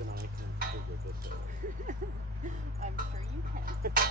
even I can figure this out. I'm sure you can.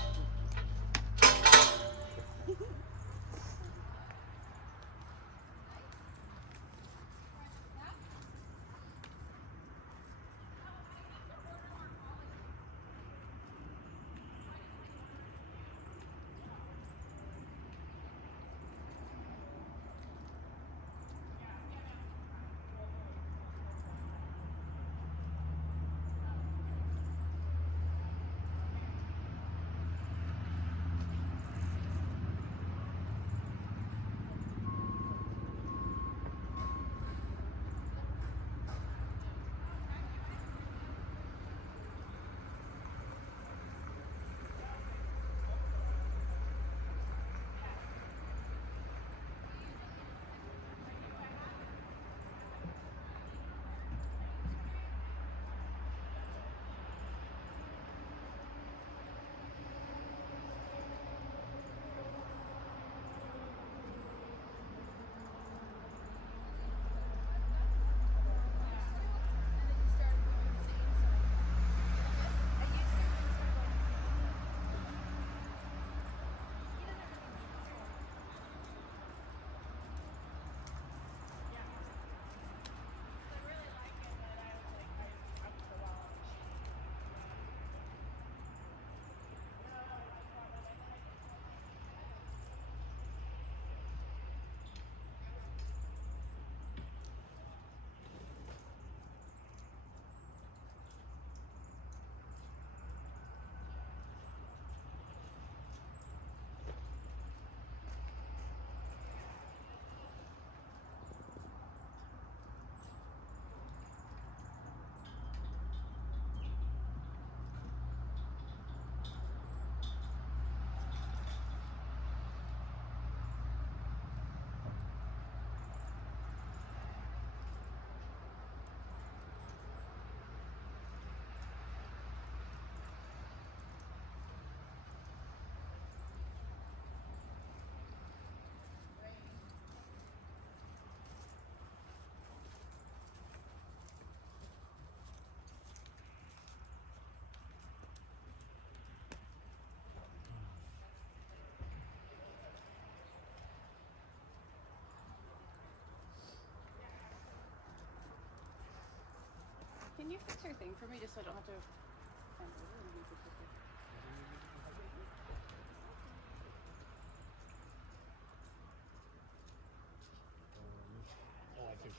Can you fix your thing for me just so I don't have to find over and be persistent? Oh, I think.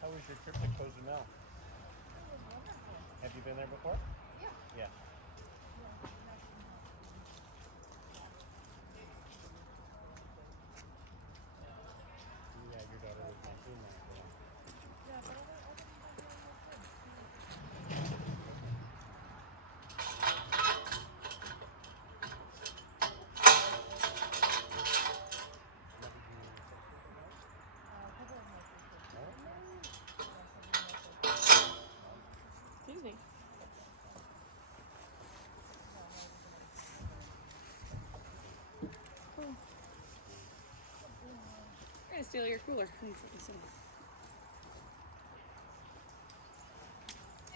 How was your trip to Cozumel? Have you been there before? Yeah. Yeah. Yeah, your daughter was mentioning that. Yeah, but I didn't have very much fun. What did you say to her about? A couple of my sisters. Oh, Yeah, some of my sisters. Excuse me. No, not everybody can go there. Cool. I'm gonna steal your cooler. You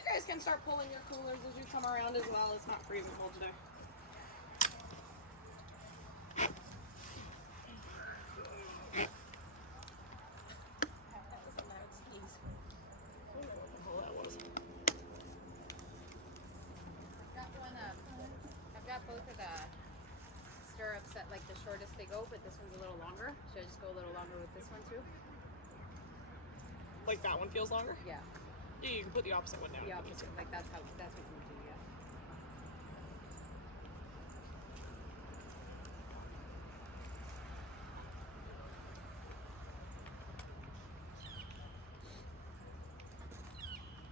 guys can start pulling your coolers as you come around as well. It's not freezing cold today. That was a loud sneeze. I don't know what the hell that was. I've got one. I've got both of the stirrups at like the shortest they go, but this one's a little longer. Should I just go a little longer with this one too? Like that one feels longer? Yeah. Yeah, you can put the opposite one down. Yeah. Like that's what you do. Yeah.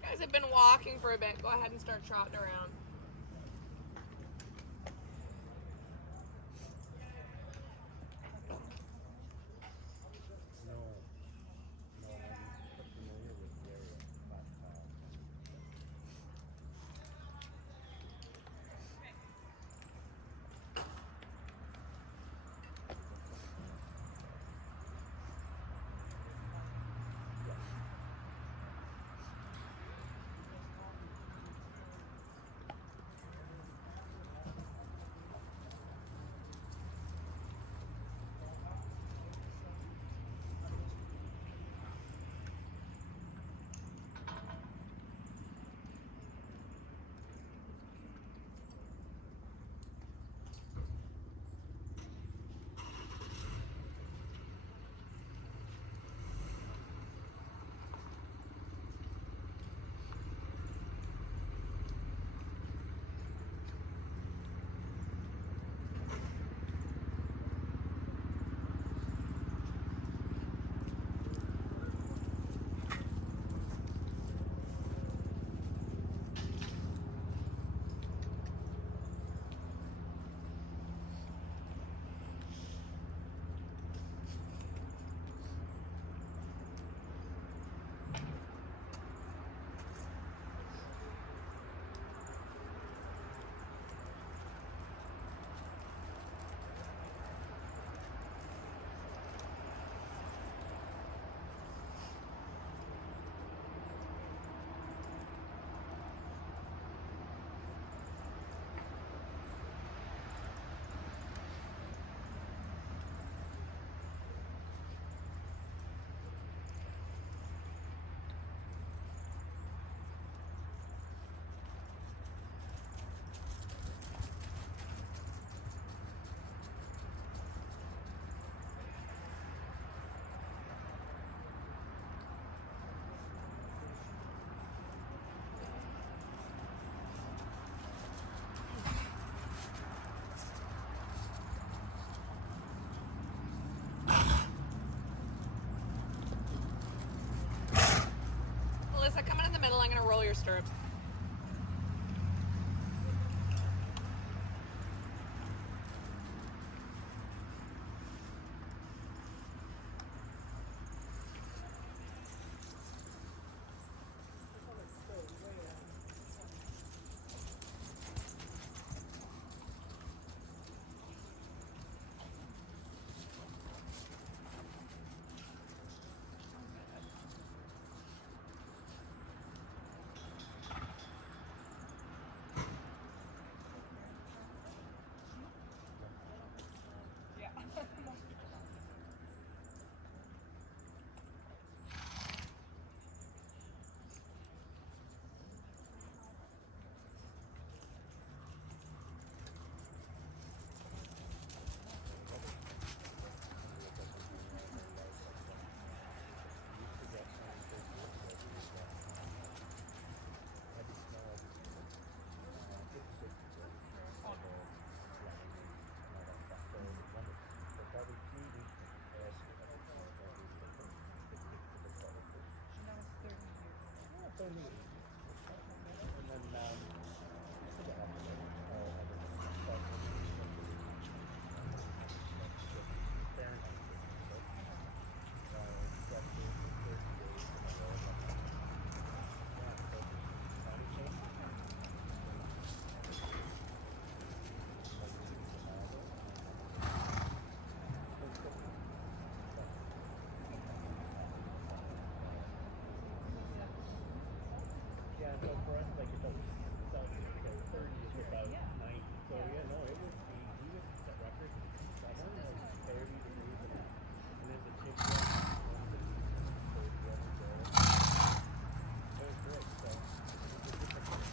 You guys have been walking for a bit. Go ahead and start trotting around. no. No, I'm familiar with the area. Last time. follow your stirrups. Yeah, so for us, like, it's always, so 30 is about 90. So, yeah, no, it was the, he was the record. That one was 30 degrees and up. And there's a chick one, 30 every day. It was great. So, it was just a great.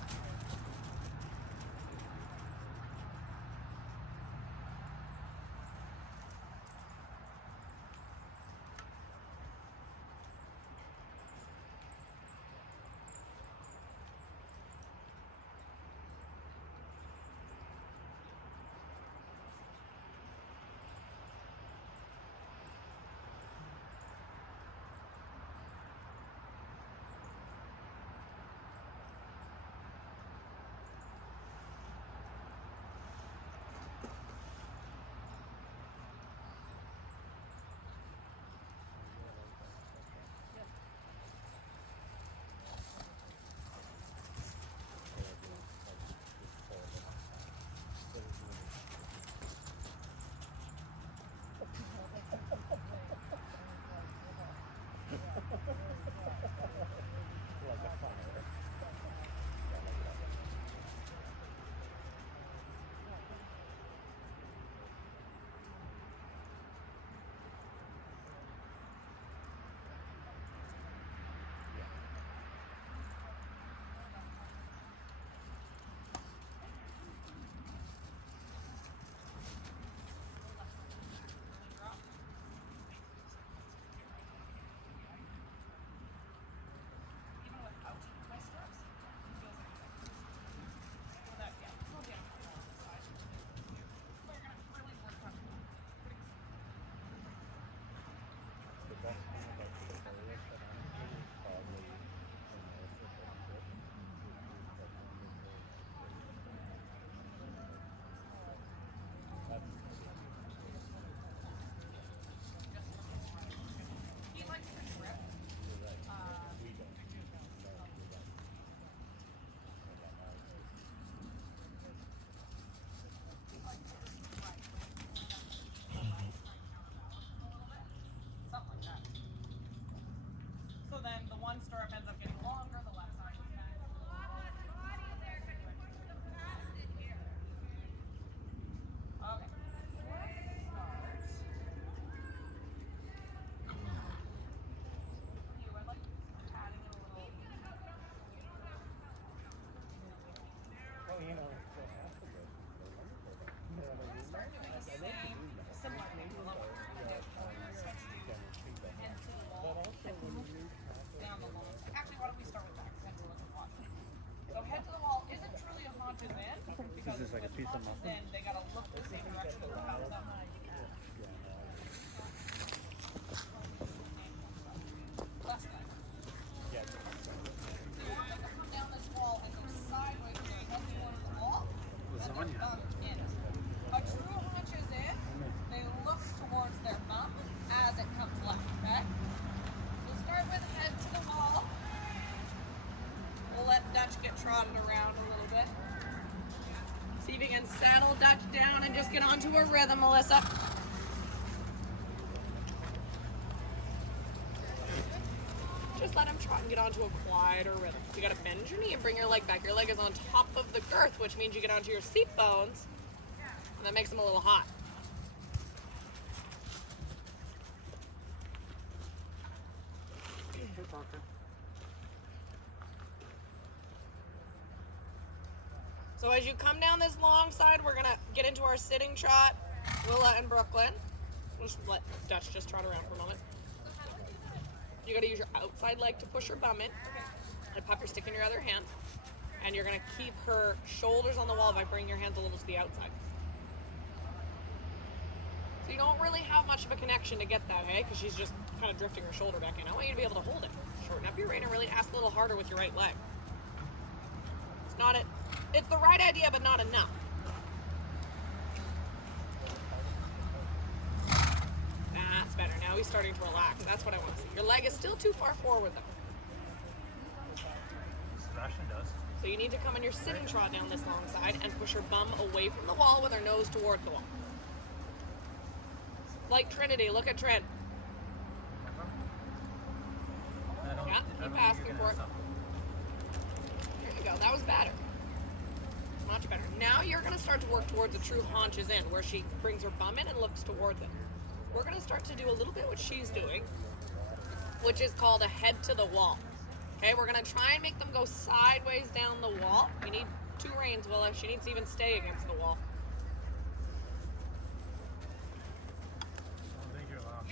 Like a fire. The best thing about the Aquarius, but honestly, is probably the most effective. That's He likes to grip. you're right. We don't. No, you're right. I got ours. Something like that. So then the one stirrup ends up getting longer, the left side. Okay. Let's start. You, I'd like to start adding in a little. Oh, you know, so after this, they're wonderful. You know what I mean? Start doing the same, similar thing to what we're trying to do. Switch to General feedback. into the But wall. also when you use Stay on the passive, wall. Actually, why don't we start with back? Because then we'll look at watch. So head to the wall isn't truly a haunches in because This is like a with piece of haunches muffin? in, they gotta look the same direction that the house up. yeah, no, I agree. Less than. Yeah, it's So you want to make them come down And saddle Dutch down and just get onto a rhythm, Melissa. Just let him trot and get onto a quieter rhythm. You gotta bend your knee and bring your leg back. Your leg is on top of the girth, which means you get onto your seat bones, and that makes them a little hot. So as you come down this long side, we're gonna get into our sitting trot, Willa and Brooklyn. Just let Dutch just trot around for a moment. You gotta use your outside leg to push her bum in, and pop your stick in your other hand. And you're gonna keep her shoulders on the wall by bringing your hands a little to the outside. So you don't really have much of a connection to get that, hey? Because she's just kind of drifting her shoulder back in. I want you to be able to hold it. Shorten up your rein and really ask a little harder with your right leg. It's not it. It's the right idea, but not enough. That's better. Now he's starting to relax. That's what I want to see. Your leg is still too far forward, though. Sebastian does. So you need to come in your sitting trot down this long side and push her bum away from the wall with her nose towards the wall. Like Trinity. Look at Trin. Yeah, keep asking for it. There you go. That was better. Much better. Now you're going to start to work towards a true haunches in, where she brings her bum in and looks towards it. We're going to start to do a little bit what she's doing, which is called a head to the wall. Okay, we're going to try and make them go sideways down the wall. You need 2 reins, Willa. She needs to even stay against the wall. I think you're allowed.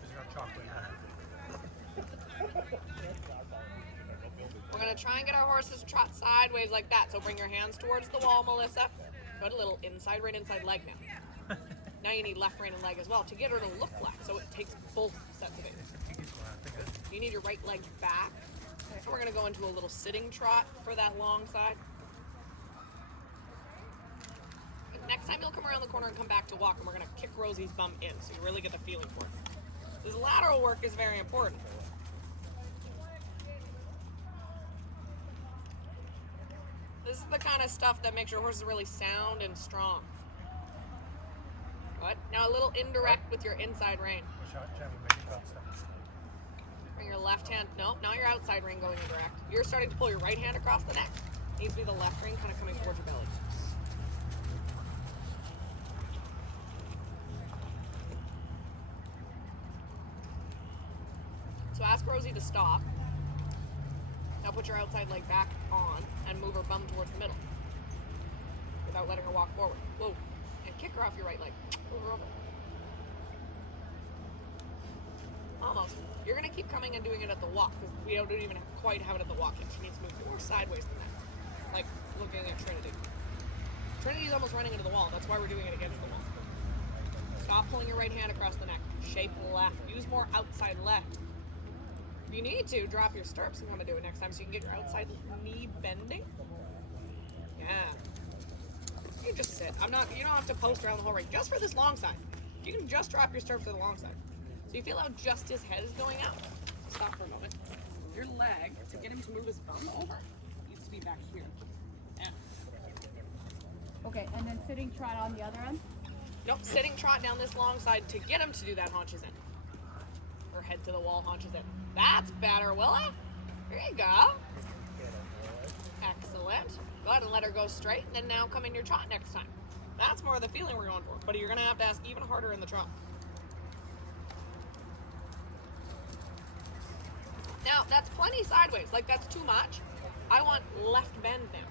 She's got chocolate. We're going to try and get our horses to trot sideways like that. So bring your hands towards the wall, Melissa. Put a little inside rein, inside leg now. Now you need left rein and leg as well to get her to look left. So it takes both sets of it. You need your right leg back. And we're going to go into a little sitting trot for that long side. Next time you'll come around the corner and come back to walk, and we're going to kick Rosie's bum in so you really get the feeling for it. This lateral work is very important. This is the kind of stuff that makes your horses really sound and strong. Good. Now a little indirect with your inside rein. Bring your left hand. No, now your outside rein going indirect. You're starting to pull your right hand across the neck. Needs to be the left rein kind of coming towards your belly. So ask Rosie to stop. Now put your outside leg back on and move her bum towards the middle without letting her walk forward. Whoa. And kick her off your right leg. Move her over. Almost. You're going to keep coming and doing it at the walk because we don't even quite have it at the walk yet. She needs to move more sideways than that. Like looking at Trinity. Trinity's almost running into the wall. That's why we're doing it against the wall. Stop pulling your right hand across the neck. Shape left. Use more outside left. If you need to, drop your stirrups and come and do it next time so you can get your outside knee bending. Yeah. You can just sit. You don't have to post around the whole ring. Just for this long side. You can just drop your stirrups to the long side. So you feel how just his head is going out. Stop for a moment. Your leg, to get him to move his bum over, needs to be back here. Yeah. Okay, and then sitting trot on the other end? Nope, sitting trot down this long side to get him to do that haunches in. Or head to the wall, haunches in. That's better, Willa. Here you go. Excellent. Go ahead and let her go straight, and then now come in your trot next time. That's more of the feeling we're going for, but you're going to have to ask even harder in the trot. Now, that's plenty sideways. Like, that's too much. I want left bend now.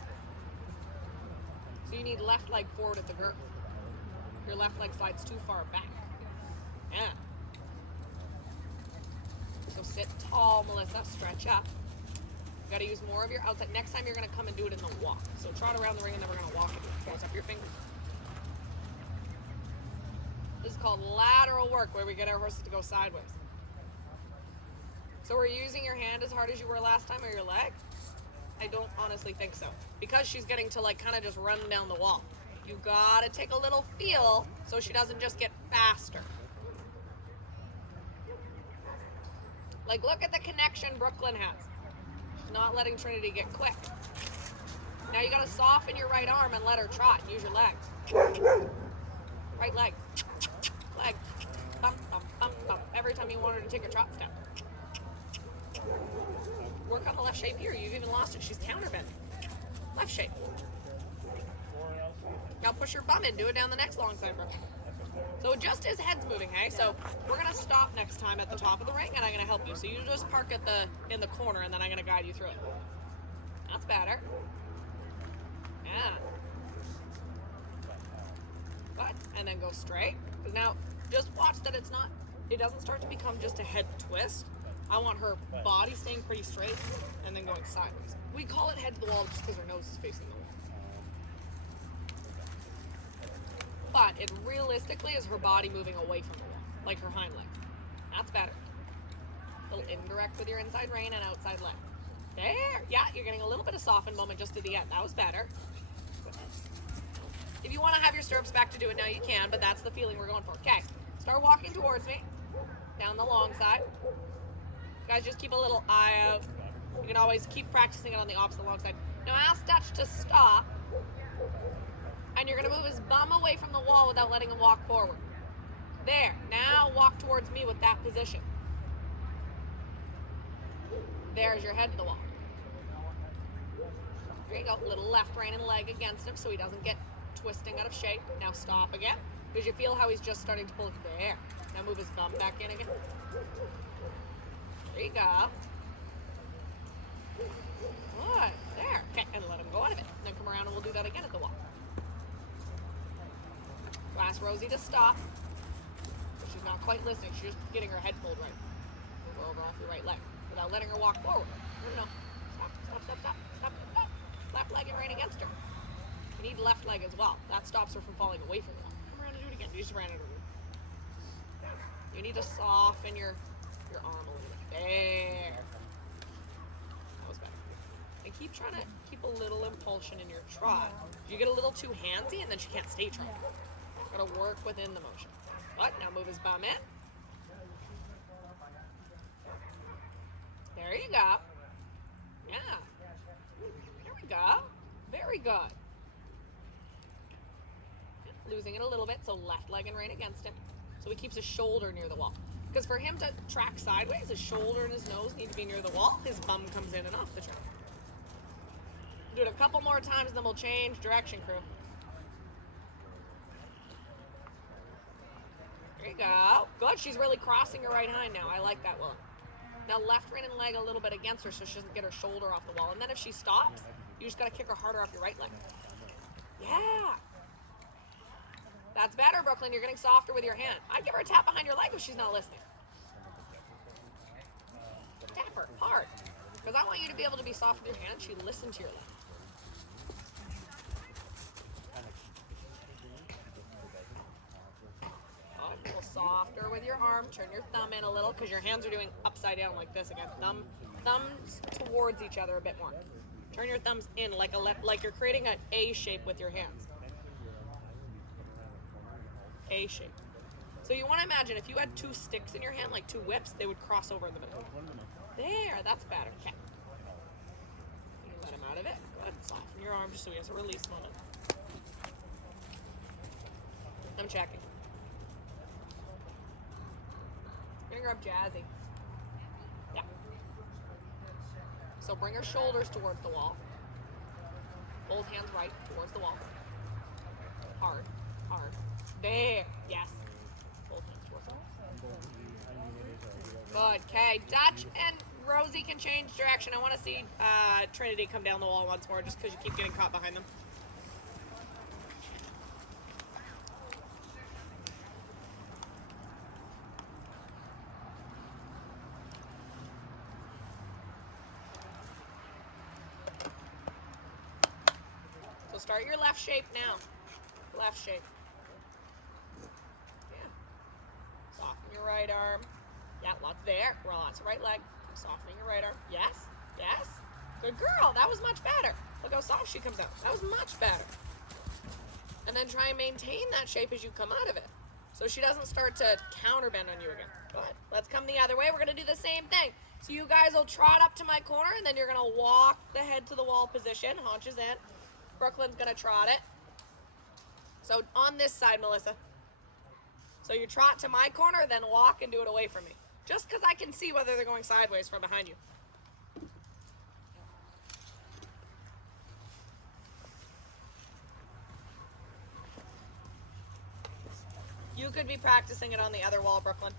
So you need left leg forward at the girth. Your left leg slides too far back. Yeah. So sit tall, Melissa. Stretch up. You got to use more of your outside. Next time you're going to come and do it in the walk. So trot around the ring and then we're going to walk it. Close up your fingers. This is called lateral work, where we get our horses to go sideways. So we're using your hand as hard as you were last time, or your leg? I don't honestly think so. Because she's getting to like kind of just run down the wall. You gotta take a little feel so she doesn't just get faster. Like, look at the connection Brooklyn has. She's not letting Trinity get quick. Now you gotta soften your right arm and let her trot and use your legs. Right leg. Leg. Bump, bump, bump, bump. Every time you want her to take a trot step. Work on the left shape here. You've even lost it. She's counterbending. Left shape. Now push your bum in. Do it down the next long side, Brooke. So just his head's moving, hey? So we're gonna stop next time at the top of the ring and I'm gonna help you. So you just park at in the corner and then I'm gonna guide you through it. That's better. Yeah. Good. And then go straight. Because now just watch that it doesn't start to become just a head twist. I want her body staying pretty straight and then going sideways. We call it head to the wall just because her nose is facing the wall. But it realistically is her body moving away from the wall, like her hind leg. That's better. A little indirect with your inside rein and outside leg. There. Yeah, you're getting a little bit of softened moment just to the end. That was better. If you want to have your stirrups back to do it now, you can, but that's the feeling we're going for. Okay, start walking towards me. Down the long side. Guys, just keep a little eye out. You can always keep practicing it on the opposite long side. Now ask Dutch to stop. And you're going to move his bum away from the wall without letting him walk forward. There. Now walk towards me with that position. There's your head to the wall. There you go. Little left rein and leg against him so he doesn't get twisting out of shape. Now stop again. Because you feel how he's just starting to pull it there. Now move his bum back in again. There you go. Good. There. Okay, and let him go out of it. And then come around and we'll do that again at the wall. Ask Rosie to stop. But she's not quite listening. She's just getting her head pulled right. Go over off your right leg. Without letting her walk forward. No. Stop, stop, stop, stop. Stop, stop. Left leg and right against her. You need left leg as well. That stops her from falling away from the wall. Come around and do it again. You just ran it over. You need to soften your arm a little bit. There. That was better. And keep trying to keep a little impulsion in your trot. You get a little too handsy and then she can't stay trotting. Gotta work within the motion. But now move his bum in. There you go. Yeah. There we go. Very good. Losing it a little bit, so left leg and rein against him. So he keeps his shoulder near the wall. Because for him to track sideways, his shoulder and his nose need to be near the wall. His bum comes in and off the track. Do it a couple more times, then we'll change direction, crew. There you go. Good. She's really crossing her right hind now. I like that one. Now left rein and leg a little bit against her so she doesn't get her shoulder off the wall. And then if she stops, you just got to kick her harder off your right leg. Yeah. That's better, Brooklyn. You're getting softer with your hand. I'd give her a tap behind your leg if she's not listening. Tap her hard. Because I want you to be able to be soft with your hand. She listens to your leg. A little softer with your arm. Turn your thumb in a little because your hands are doing upside down like this again. Thumbs towards each other a bit more. Turn your thumbs in like you're creating an A shape with your hands. A shape. So you want to imagine if you had two sticks in your hand, like two whips, they would cross over in the middle. There, that's better. Okay. You let him out of it. Go ahead and soften your arm just so he has a release moment. I'm checking. I'm gonna grab Jazzy. Yeah. So bring her shoulders towards the wall. Both hands right towards the wall. Hard, hard. There, yes. Both hands towards the wall. Good, okay. Dutch and Rosie can change direction. I want to see Trinity come down the wall once more just because you keep getting caught behind them. So start your left shape now. Left shape. Yeah. Soften your right arm. Yeah, lots there. Lots of right leg. Softening your right arm. Yes. Yes. Good girl. That was much better. Look how soft she comes out. That was much better. And then try and maintain that shape as you come out of it. So she doesn't start to counterbend on you again. Good. Let's come the other way. We're going to do the same thing. So you guys will trot up to my corner, and then you're going to walk the head to the wall position, haunches in. Brooklyn's going to trot it. So on this side, Melissa. So you trot to my corner, then walk and do it away from me. Just because I can see whether they're going sideways from behind you. You could be practicing it on the other wall, Brooklyn.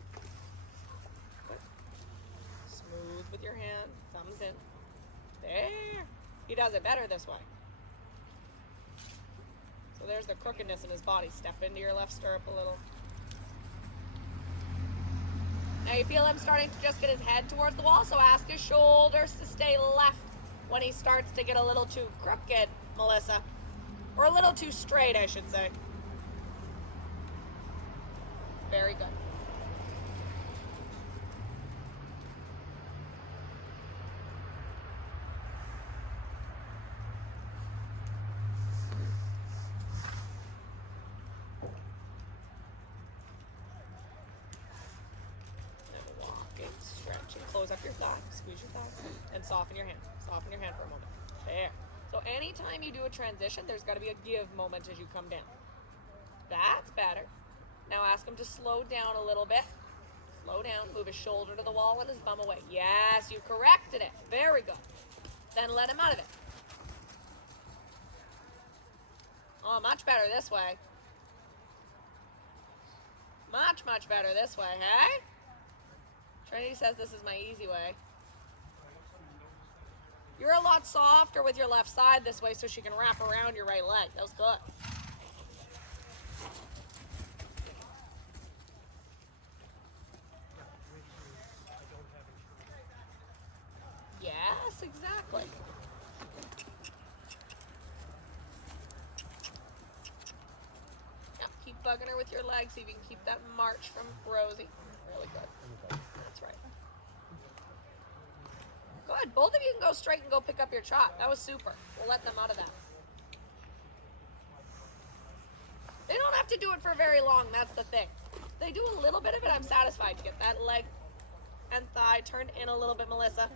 Good. Smooth with your hand, thumbs in. There. He does it better this way. So there's the crookedness in his body. Step into your left stirrup a little. Now you feel him starting to just get his head towards the wall, so ask his shoulders to stay left when he starts to get a little too crooked, Melissa. Or a little too straight, I should say. Very good. Close up your thigh, squeeze your thigh, and soften your hand. Soften your hand for a moment. There. So anytime you do a transition, there's got to be a give moment as you come down. That's better. Now ask him to slow down a little bit. Slow down, move his shoulder to the wall and his bum away. Yes, you corrected it. Very good. Then let him out of it. Oh, much better this way. Much, much better this way, hey? Trinity says this is my easy way. You're a lot softer with your left side this way so she can wrap around your right leg. That was good. Yes, exactly. Yep, keep bugging her with your legs so you can keep that march from Rosie. Really good. That's right. Good. Both of you can go straight and go pick up your trot. That was super. We'll let them out of that. They don't have to do it for very long. That's the thing. If they do a little bit of it, I'm satisfied to get that leg and thigh turned in a little bit, Melissa.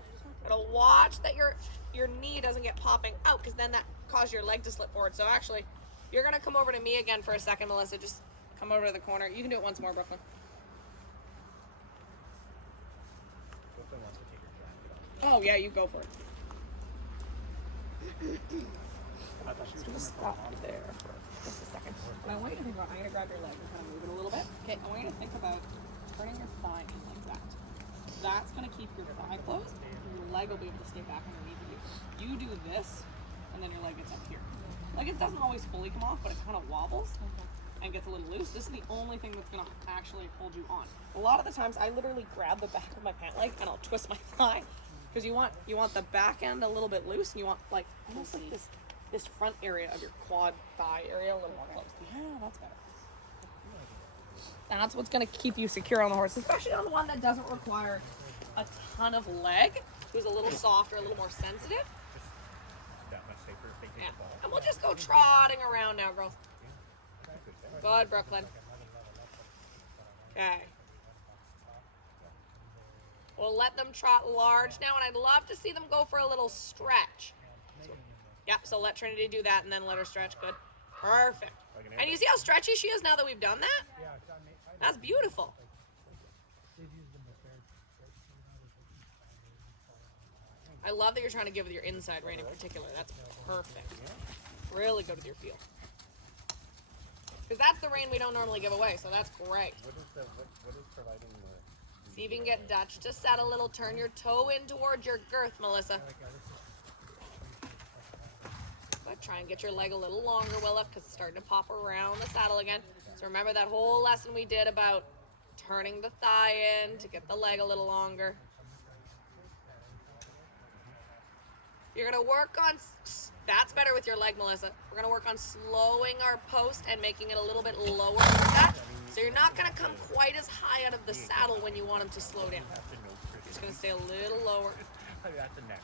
Gotta watch that your knee doesn't get popping out, because then that causes your leg to slip forward. So actually, you're gonna come over to me again for a second, Melissa. Just come over to the corner. You can do it once more, Brooklyn. Oh yeah, you go for it. Just stop there for just a second. And I want you to think about, I'm gonna grab your leg and kind of move it a little bit. Okay, I want you to think about turning your thigh in like that. That's gonna keep your thigh closed, and your leg will be able to stay back underneath you. You do this, and then your leg gets up here. Like, it doesn't always fully come off, but it kind of wobbles and gets a little loose. This is the only thing that's gonna actually hold you on. A lot of the times, I literally grab the back of my pant leg and I'll twist my thigh, because you want the back end a little bit loose, and you want like almost like this front area of your quad thigh area a little more closed. Yeah, that's better. That's what's going to keep you secure on the horse, especially on the one that doesn't require a ton of leg, who's a little softer, a little more sensitive. That much safer if they take Yeah. the ball. And we'll just go trotting around now, girls. Good, Brooklyn. Okay. We'll let them trot large now, and I'd love to see them go for a little stretch. Yep, so let Trinity do that, and then let her stretch. Good. Perfect. And you see how stretchy she is now that we've done that? That's beautiful. I love that you're trying to give with your inside rein in particular. That's perfect. Really good with your feel. Because that's the rein we don't normally give away, so that's great. What is providing the... See if you can get Dutch to set a little. Turn your toe in towards your girth, Melissa. But try and get your leg a little longer, Willa, because it's starting to pop around the saddle again. So remember that whole lesson we did about turning the thigh in to get the leg a little longer. You're going to work on, that's better with your leg, Melissa. We're going to work on slowing our post and making it a little bit lower than that. So you're not going to come quite as high out of the saddle when you want him to slow down. You're just going to stay a little lower. That's a neck.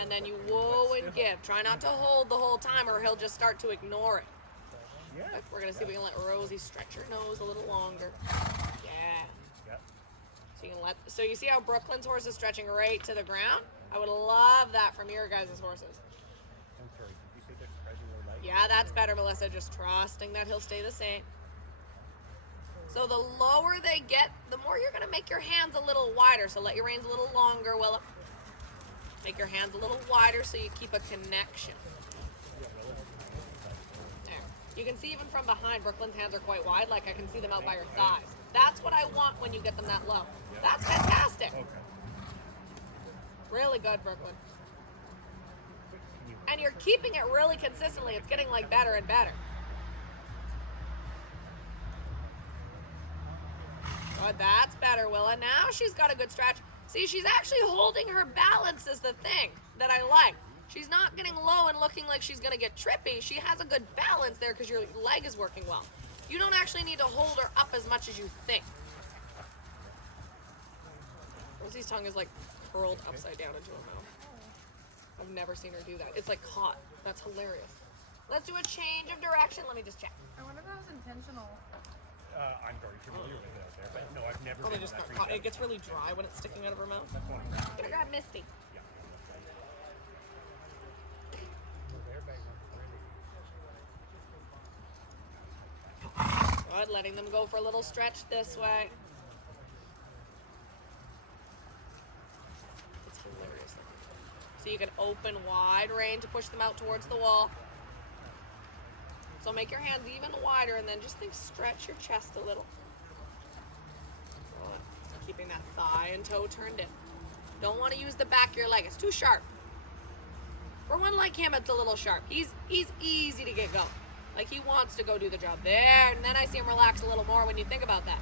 And then you whoa and give. Try not to hold the whole time, or he'll just start to ignore it. Yeah. We're going to see if we can let Rosie stretch her nose a little longer. Yeah. So you can so you see how Brooklyn's horse is stretching right to the ground? I would love that from your guys' horses. I'm sorry, did you say they're spreading their legs? Yeah, that's better, Melissa. Just trusting that he'll stay the same. So the lower they get, the more you're going to make your hands a little wider. So let your reins a little longer, Willa. Make your hands a little wider so you keep a connection. There. You can see even from behind, Brooklyn's hands are quite wide. Like I can see them out by her thighs. That's what I want when you get them that low. That's fantastic. Okay. Really good, Brooklyn. And you're keeping it really consistently. It's getting like better and better. Good, that's better, Willa. Now she's got a good stretch. See, she's actually holding her balance is the thing that I like. She's not getting low and looking like she's going to get trippy. She has a good balance there because your leg is working well. You don't actually need to hold her up as much as you think. Rosie's tongue is like curled upside down into her mouth. I've never seen her do that. It's like caught. That's hilarious. Let's do a change of direction. Let me just check. I wonder if that was intentional. I'm very familiar with it out there, but no, I've never Probably been just to got that caught. It region. gets really dry when it's sticking out of her mouth. That's one of I'm gonna grab Misty. Yeah. Good, letting them go for a little stretch this way. It's hilarious. So you can open wide rein to push them out towards the wall. So make your hands even wider and then just think stretch your chest a little. Good. Keeping that thigh and toe turned in. Don't want to use the back of your leg. It's too sharp. For one like him, it's a little sharp. He's easy to get going. Like he wants to go do the job there, and then I see him relax a little more when you think about that.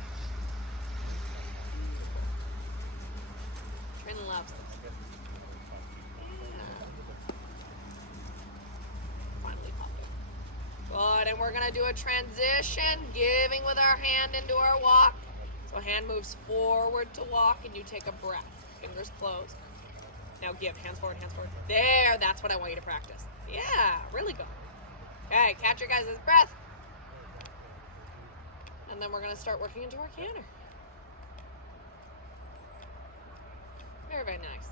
Trin loves this. Finally popped it. Good, and we're gonna do a transition, giving with our hand into our walk. So hand moves forward to walk, and you take a breath. Fingers closed. Now give, hands forward, hands forward. There, that's what I want you to practice. Yeah, really good. Okay, catch your guys' breath. And then we're gonna start working into our canter. Very, very nice.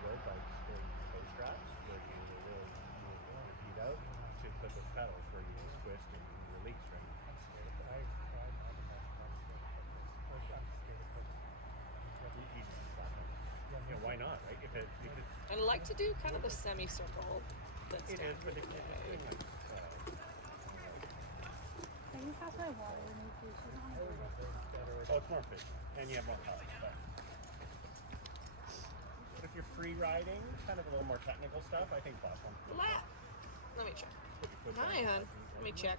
Good, like straight toe straps, where you really beat out. You should put those pedals where you just twist and release, right? Yeah, why not, right? If it I like to do kind of the semicircle. That's it down is, but here. Can you pass my water when you please? oh, it's more efficient, and you have more power. But if you're free riding, kind of a little more technical stuff, I think boss one. Let me check. Put your foot Hi, down. hon. Let me check.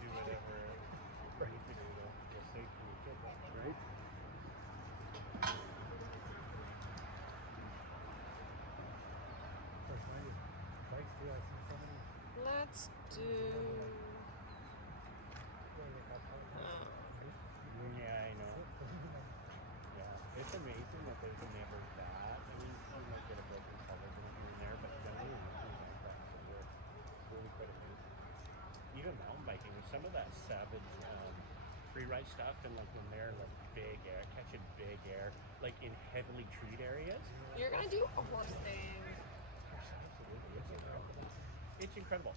Do whatever you need to do to feel safe for your kid, right? Let's do. Yeah, I know. Yeah, it's amazing that there's never that. I mean, you might get a broken collarbone here and there, but generally, nothing like that. So it's really quite amazing. Even mountain biking, with some of that savage free ride stuff, and like when they're like big air, catching big air, like in heavily treed areas. You're gonna do a horse thing. It's incredible.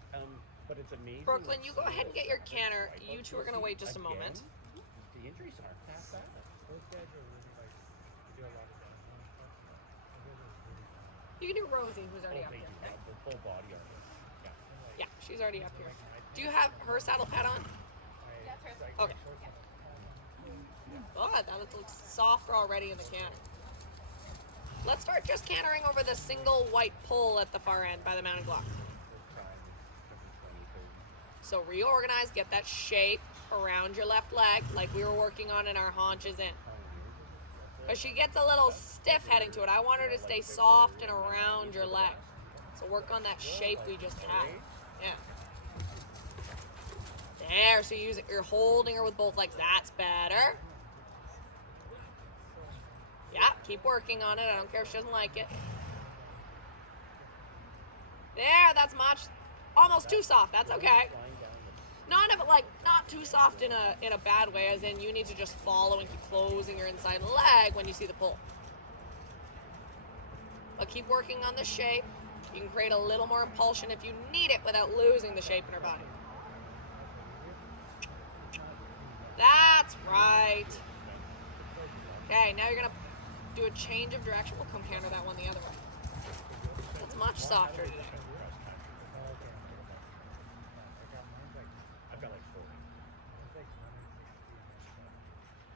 But it's amazing. Brooklyn, with you go some of ahead and the get your stuff canter. that You two are gonna wait just a again, moment. The injuries aren't that bad. You can do Rosie, who's already up They here. do have the full body armor. Yeah. Yeah, she's already up here. Do you have her saddle pad on? Okay. Oh, that looks softer already in the canter. Let's start just cantering over the single white pole at the far end by the mounted block. So reorganize, get that shape around your left leg like we were working on in our haunches in. But she gets a little stiff heading to it. I want her to stay soft and around your leg. So work on that shape we just had. Yeah. There, so you're holding her with both legs. That's better. Yeah, keep working on it. I don't care if she doesn't like it. There, that's much. Almost too soft. That's okay. Not too soft in a bad way, as in you need to just follow and keep closing your inside leg when you see the pull. But keep working on the shape. You can create a little more impulsion if you need it without losing the shape in her body. That's right. Okay, now you're gonna do a change of direction. We'll come counter that one the other way. That's much softer today.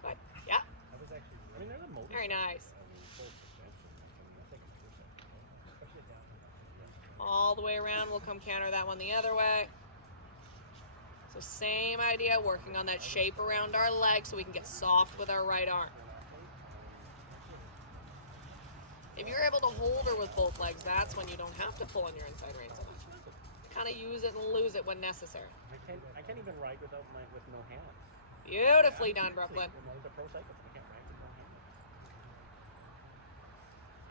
Good. Yeah. Very nice. All the way around. We'll come counter that one the other way. So same idea, working on that shape around our leg so we can get soft with our right arm. If you're able to hold her with both legs, that's when you don't have to pull on your inside rein so much. Kind of use it and lose it when necessary. I can't even ride with no hands. Beautifully done, Brooklyn. The pro cyclist, I can't ride with no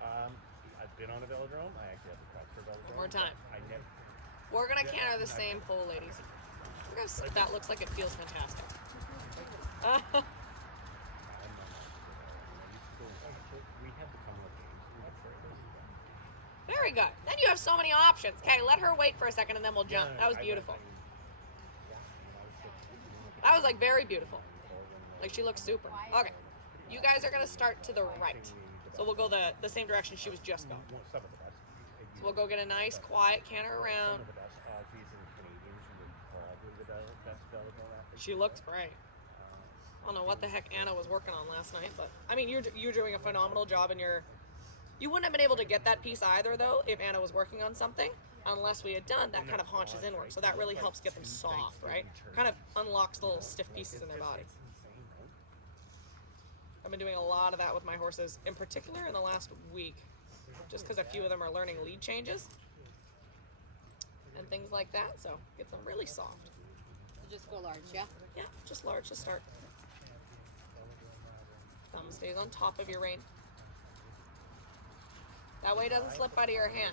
hands. I've been on a velodrome. I actually have to practice for velodrome. One more time. We're We're gonna counter the same pull, ladies. That looks like it feels fantastic. Very good. Then you have so many options. Okay, let her wait for a second and then we'll jump. That was beautiful. That was like very beautiful. Like she looks super. Okay, you guys are gonna start to the right. So we'll go the same direction she was just going. So we'll go get a nice quiet canter around. She looks great. I don't know what the heck Anna was working on last night, but I mean, you're doing a phenomenal job, and you wouldn't have been able to get that piece either, though, if Anna was working on something, unless we had done that kind of haunches inward. So that really helps get them soft, right? Kind of unlocks the little stiff pieces in their body. I've been doing a lot of that with my horses, in particular in the last week, just because a few of them are learning lead changes and things like that. So get them really soft. Just go large, yeah? Yeah, just large to start. Thumb stays on top of your rein. That way it doesn't slip out of your hand.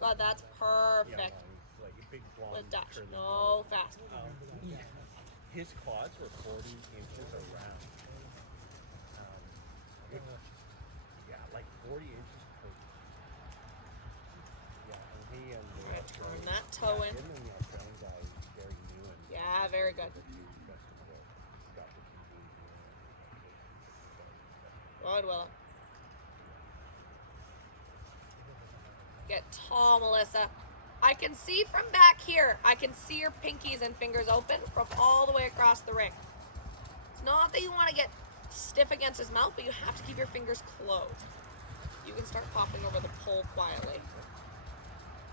God, that's perfect. With Dutch. No fast. His quads were 40 inches around. Yeah, like 40 inches. Alright, turn that toe in. Yeah, very good. Good, Willow. Get tall, Melissa. I can see from back here. I can see your pinkies and fingers open from all the way across the ring. It's not that you want to get stiff against his mouth, but you have to keep your fingers closed. You can start popping over the pole quietly.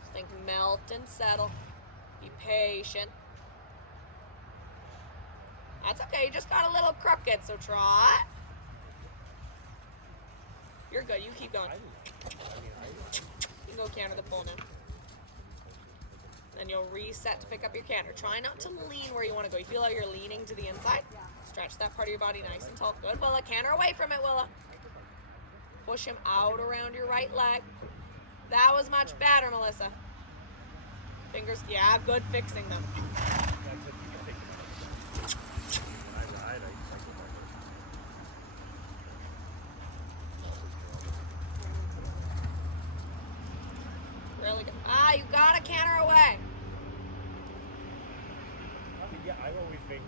Just think melt and settle. Be patient. That's okay. You just got a little crooked, so trot. You're good. You keep going. You can go canter the pole now. Then you'll reset to pick up your canter. Try not to lean where you want to go. You feel like you're leaning to the inside? Stretch that part of your body nice and tall. Good, Willa. Canter away from it, Willa. Push him out around your right leg. That was much better, Melissa. Fingers, yeah, good fixing them. Really good. Ah, you gotta canter away.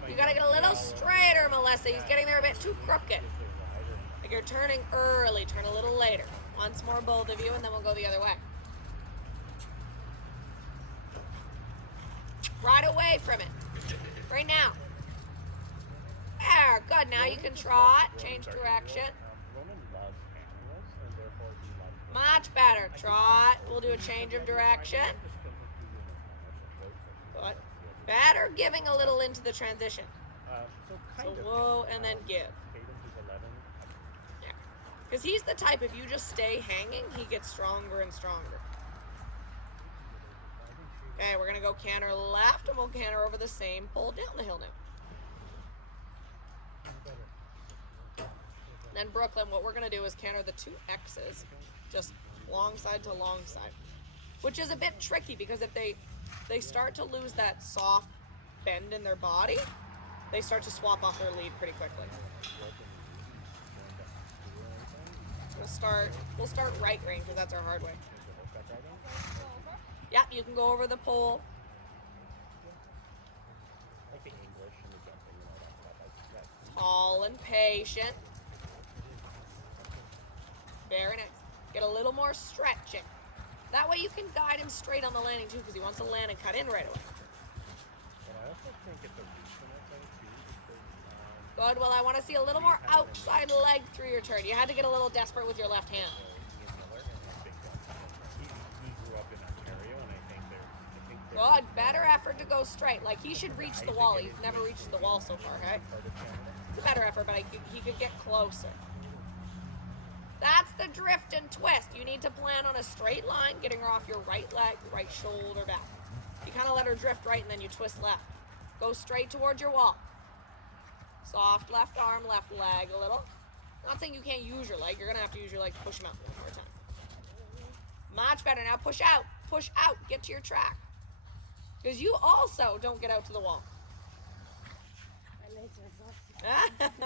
You gotta get a little straighter, Melissa. He's getting there a bit too crooked. Like you're turning early, turn a little later. Once more, both of you, and then we'll go the other way. Right away from it. Right now. There, good. Now you can trot, change direction. Much better. Trot. We'll do a change of direction. But better giving a little into the transition. So whoa, and then give. Yeah. Because he's the type, if you just stay hanging, he gets stronger and stronger. Okay, we're going to go canter left, and we'll canter over the same pole down the hill now. Then Brooklyn, what we're going to do is canter the 2 X's, just long side to long side, which is a bit tricky because if they start to lose that soft bend in their body, they start to swap off their lead pretty quickly. We'll start right rein because that's our hard way. Yeah, you can go over the pole. Tall and patient. Very nice. Get a little more stretching. That way you can guide him straight on the landing too, because he wants to land and cut in right away. Good. Well, I want to see a little more outside leg through your turn. You had to get a little desperate with your left hand. Good. Better effort to go straight. Like, he should reach the wall. He's never reached the wall so far, okay? It's a better effort, but he could get closer. That's the drift and twist. You need to plan on a straight line, getting her off your right leg, right shoulder back. You kind of let her drift right, and then you twist left. Go straight towards your wall. Soft left arm, left leg a little. Not saying you can't use your leg. You're going to have to use your leg to push him out one more time. Much better. Now push out. Push out. Get to your track. Because you also don't get out to the wall. My legs are exhausted.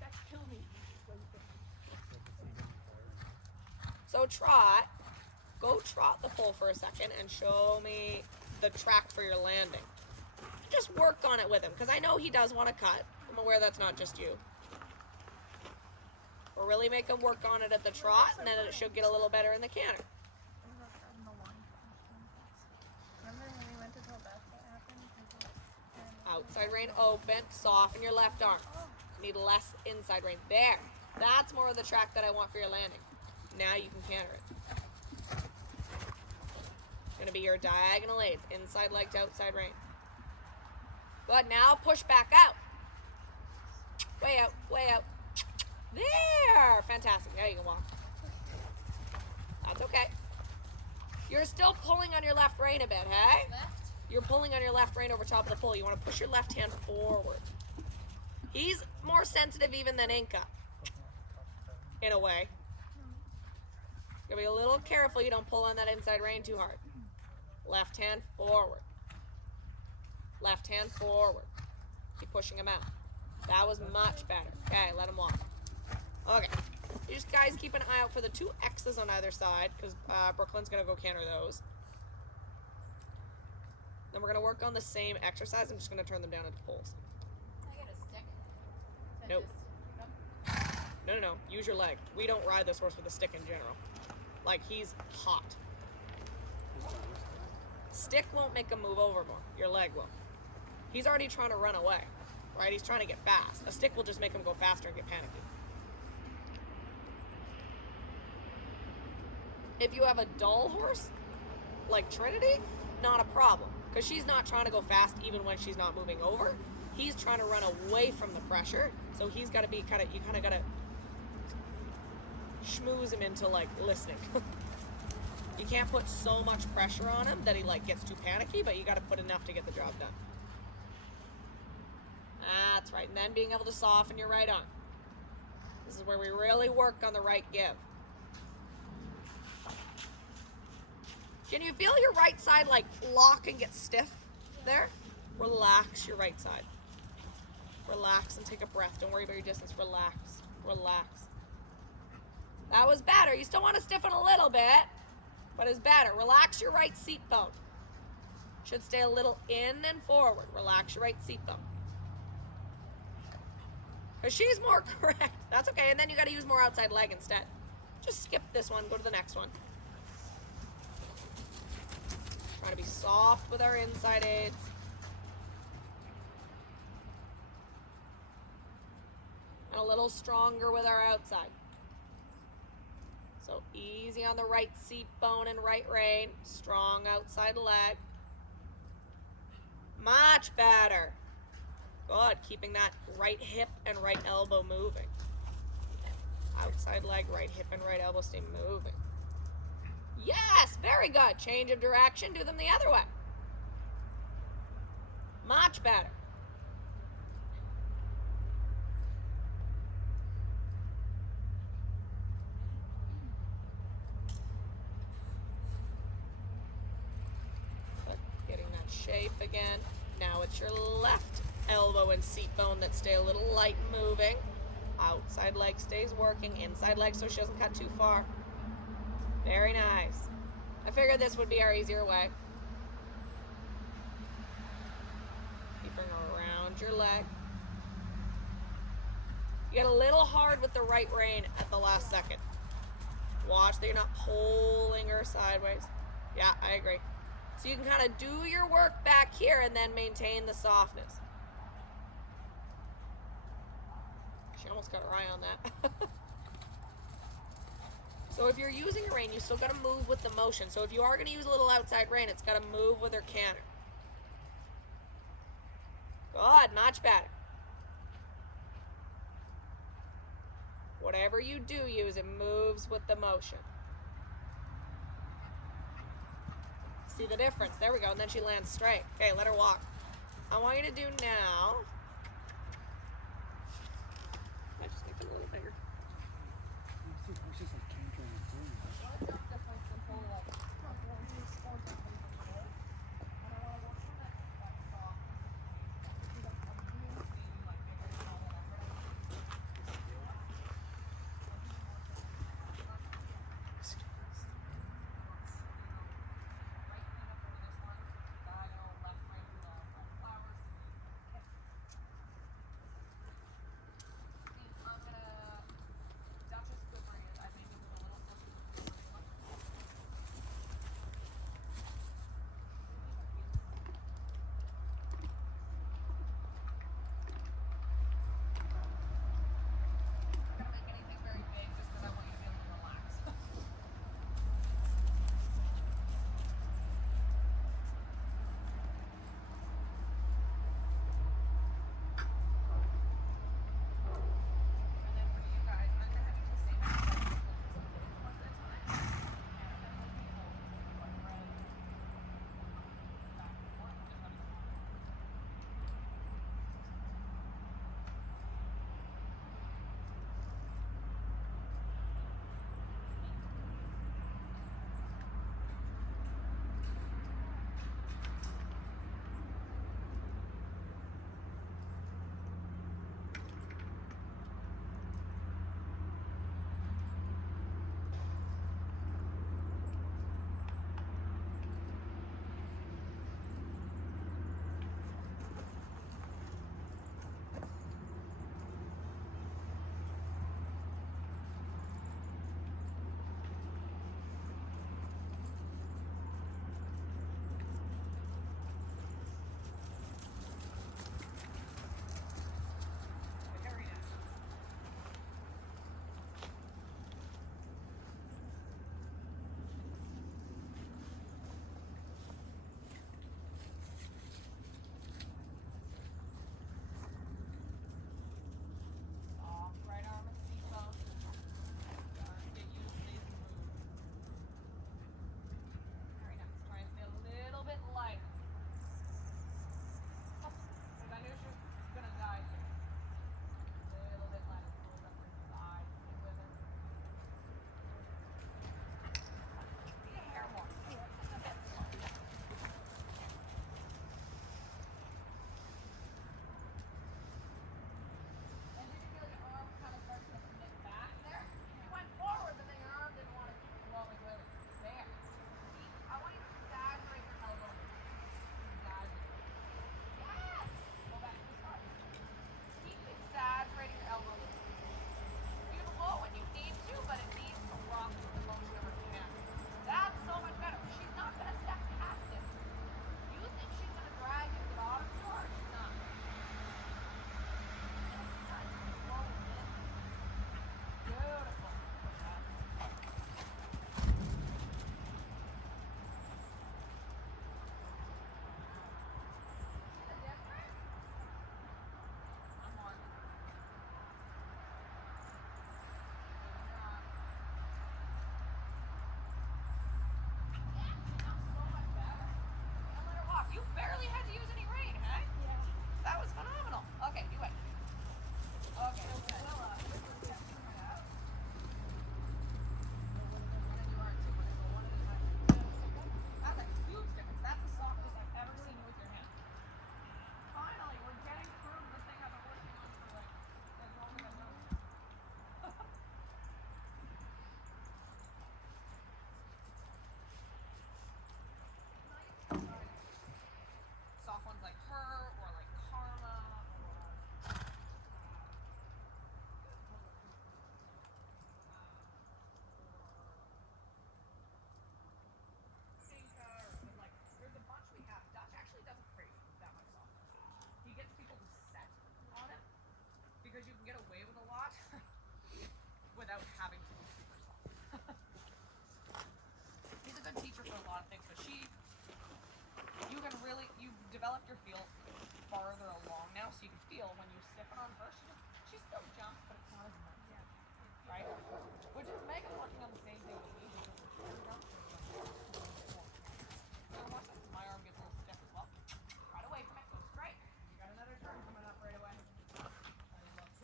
That killed me. So trot. Go trot the pole for a second and show me the track for your landing. Just work on it with him, because I know he does want to cut. I'm aware that's not just you. We'll really make him work on it at the trot, and then it should get a little better in the canter. Outside rein open, soften your left arm. Need less inside rein. There. That's more of the track that I want for your landing. Now you can canter it. Going to be your diagonal aids. Inside leg to outside rein. Good. Now push back out. Way out. Way out. There. Fantastic. Now you can walk. That's okay. You're still pulling on your left rein a bit, hey? Left? You're pulling on your left rein over top of the pole. You want to push your left hand forward. He's more sensitive even than Inca, in a way. You gotta be a little careful you don't pull on that inside rein too hard. Left hand forward. Left hand forward. Keep pushing him out. That was much better. Okay, let him walk. Okay. You just guys keep an eye out for the 2 X's on either side, because Brooklyn's gonna go canter those. Then we're going to work on the same exercise. I'm just going to turn them down into poles. Can I get a stick? Nope. No. Use your leg. We don't ride this horse with a stick in general. Like, he's hot. Stick won't make him move over more. Your leg will. He's already trying to run away, right? He's trying to get fast. A stick will just make him go faster and get panicky. If you have a dull horse, like Trinity, not a problem. Because she's not trying to go fast even when she's not moving over. He's trying to run away from the pressure. So he's got to be you kind of got to schmooze him into, like, listening. You can't put so much pressure on him that he, like, gets too panicky, but you got to put enough to get the job done. That's right. And then being able to soften your right arm. This is where we really work on the right give. Can you feel your right side, like, lock and get stiff there? Relax your right side. Relax and take a breath. Don't worry about your distance. Relax. Relax. That was better. You still want to stiffen a little bit, but it's better. Relax your right seat bone. Should stay a little in and forward. Relax your right seat bone. Because she's more correct. That's okay. And then you got to use more outside leg instead. Just skip this one. Go to the next one. Try to be soft with our inside aids. And a little stronger with our outside. So easy on the right seat bone and right rein. Strong outside leg. Much better. Good. Keeping that right hip and right elbow moving. Outside leg, right hip and right elbow stay moving. Yes, very good. Change of direction. Do them the other way. Much better. Getting that shape again. Now it's your left elbow and seat bone that stay a little light moving. Outside leg stays working. Inside leg so she doesn't cut too far. Very nice. I figured this would be our easier way. Keeping around your leg. You get a little hard with the right rein at the last second. Watch that you're not pulling her sideways. Yeah, I agree. So you can kind of do your work back here and then maintain the softness. She almost got her eye on that. So if you're using a rein, you still got to move with the motion. So if you are going to use a little outside rein, it's got to move with her canter. Good, much better. Whatever you do use, it moves with the motion. See the difference? There we go. And then she lands straight. Okay, let her walk. I want you to do now. I just make it a little bigger. developed your feel farther along now, so you can feel when you stiffen on her, she still jumps, but it's not as much. Right? Which is Megan working on the same thing as me because when she jumps, my arm gets a little stiff as well. Right away from it, go straight. You got another turn coming up right away.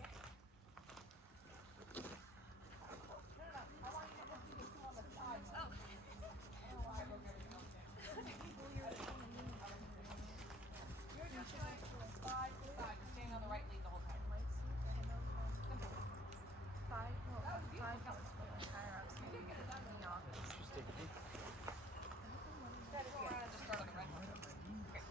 Yeah. No. I want you to just do the two on the side. Oh. I don't know why I broke everything else down. You're just going side to side. You're staying on the right lead the whole time. Simple. Five? No, That was beautiful. five. You did get it done. She's taking me. Good. Go around and just start on the red one. Okay.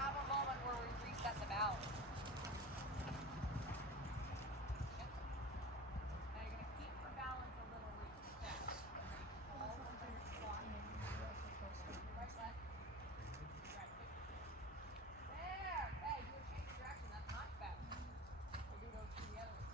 Have a moment where we reset the balance. Now you're going to keep your balance a little reset. Right, left. Right. There. Hey, do a change of direction. That's much better. We'll do those two the other way.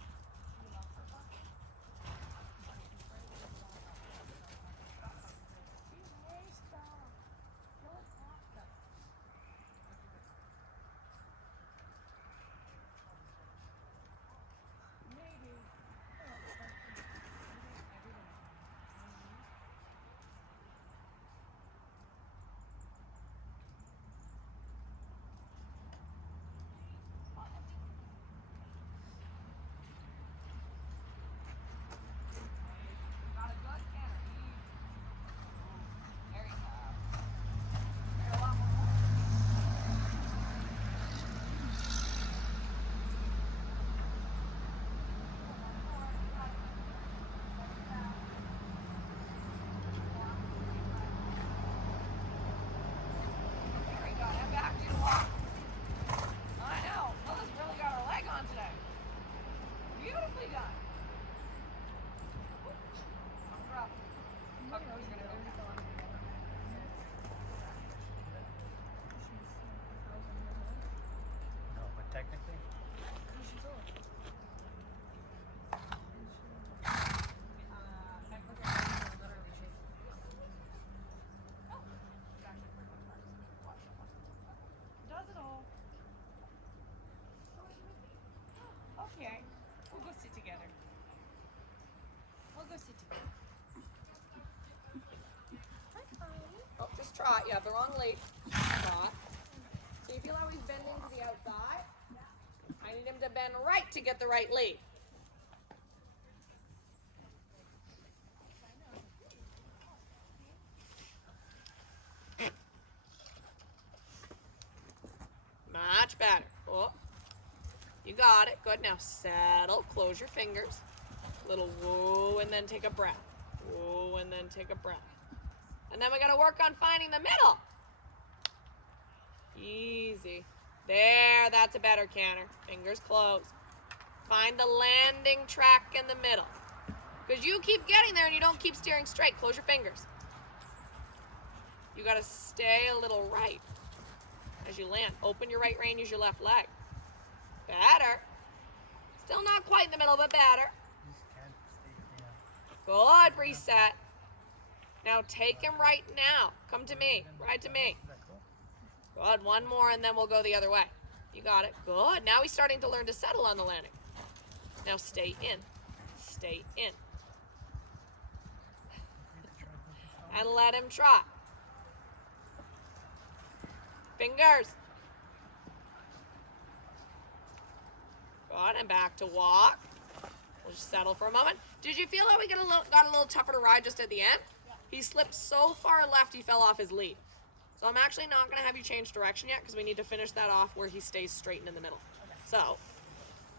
Got a good canter. There you go. Get a lot more. There you go. And back to your walk. I know. Lilla's really got her leg on today. Beautifully done. Rough. Okay, you're gonna go. No, but technically, Does it all. Okay. We'll go sit together. Oh, just trot. You have the wrong lead. Trot. So you feel how he's bending to the outside? I need him to bend right to get the right lead. Much better. Oh, you got it. Good. Now settle. Close your fingers. Little whoa, and then take a breath. Whoa, and then take a breath. And then we got to work on finding the middle. Easy. There, that's a better canter. Fingers closed. Find the landing track in the middle. Because you keep getting there and you don't keep steering straight. Close your fingers. You got to stay a little right as you land. Open your right rein, use your left leg. Better. Still not quite in the middle, but better. Good, reset. Now take him right now. Come to me. Ride to me. Good. One more and then we'll go the other way. You got it. Good. Now he's starting to learn to settle on the landing. Now stay in. Stay in. And let him trot. Fingers. Good. And back to walk. We'll just settle for a moment. Did you feel how we got a little tougher to ride just at the end? Yeah. He slipped so far left he fell off his lead. So I'm actually not going to have you change direction yet because we need to finish that off where he stays straightened in the middle. Okay. So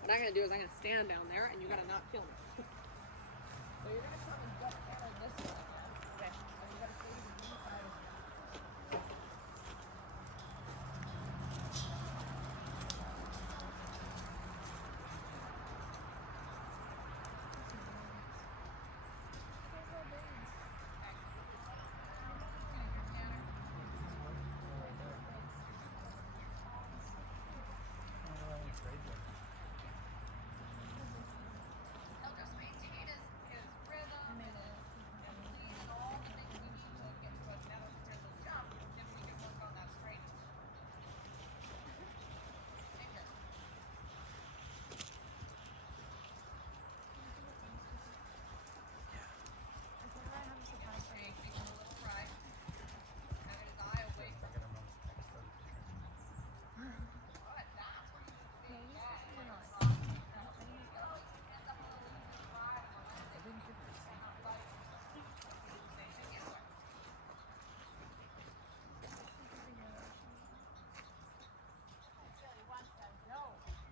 What I'm gonna do is I'm gonna stand down there and you gotta not kill me. So you're gonna come and just hammer this way again. Okay. And you gotta stay to the inside of me. He'll just maintain his rhythm and his lead and all the things we need to get to another potential jump, then we can work on that straight. Finger. Shake, make him a little right. And get his eye away from him. Good, that's where you need to be. Yeah, there you go. There you go. He ends up a little easy ride on the landing. Cannot fight. Do the same thing the other way.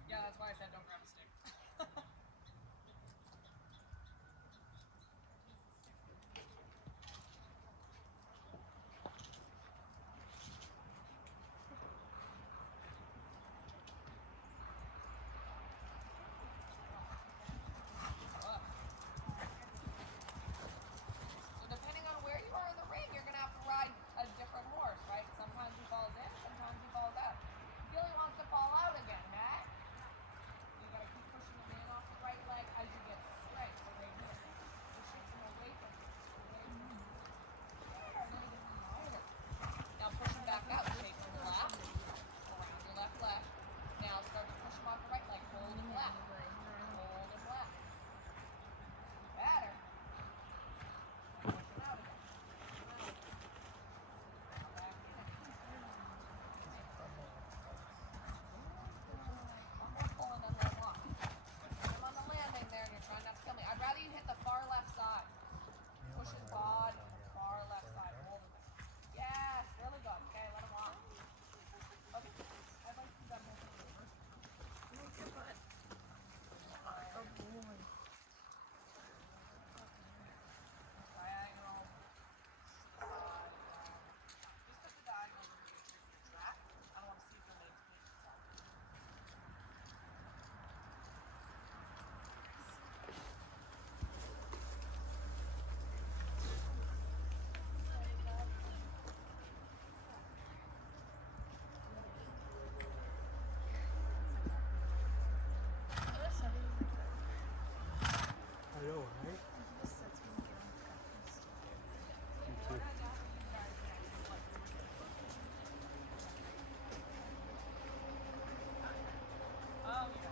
Yeah, that's why I said don't grab a stick. So depending on where you are in the ring, you're gonna have to ride a different horse, right? Sometimes he falls in, sometimes he falls out. You feel he wants to fall out again, Matt? You gotta keep pushing him in off the right leg as you get straight. So right here. Push him away from you. Away from you. There, a little bit lighter. Now push him back out. Take him left. Around your left leg. Now start to push him off the right leg. Hold him left. Hold him left. Better. Push him out again. Now back in it. One more pull and then let him off. Put him on the landing there and you're trying not to kill me. I'd rather you hit the far left side. Push his body. Far left side. Hold him there. Yes, really good. Okay, let him off. Okay. I'd like to do that more for the reverse. Diagonal. Side, down. Just put the diagonal in your track. I don't want to see if it maintains itself. I know, right? Oh, yeah.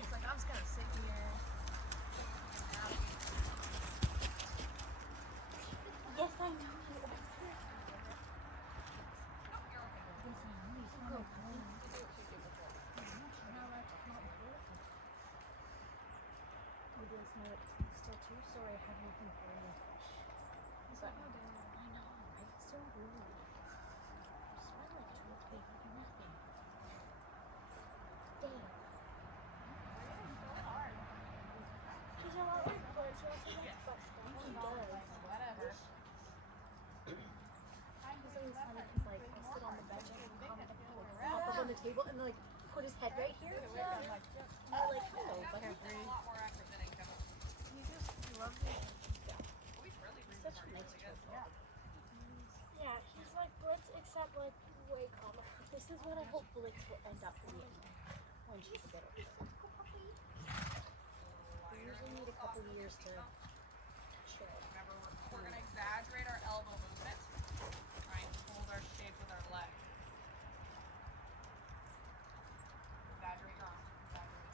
It's like I'm just gonna sit here. Yes, I know. Maybe it's not still too sorry I have nothing for you. But I know, right? It's so rude. I smell like toilet paper and nothing. Damn. She's a lot like but she also likes butt stuff. She does. Whatever. It's always funny because like I'll sit on the bench and come up on the table and like put his head right here. And I'm like, hello, buddy. A lot more effort than it comes. He loves it. Oh, he's really breathing Such a hard. nice He really child. is. Yeah, he's like Blitz except like way calmer. This is what I hope Blitz will end up being when she's a bit older. We usually need a couple years to chill. Remember, we're going to exaggerate our elbow movement. Try and hold our shape with our leg. Exaggerate your arm. Exaggerate.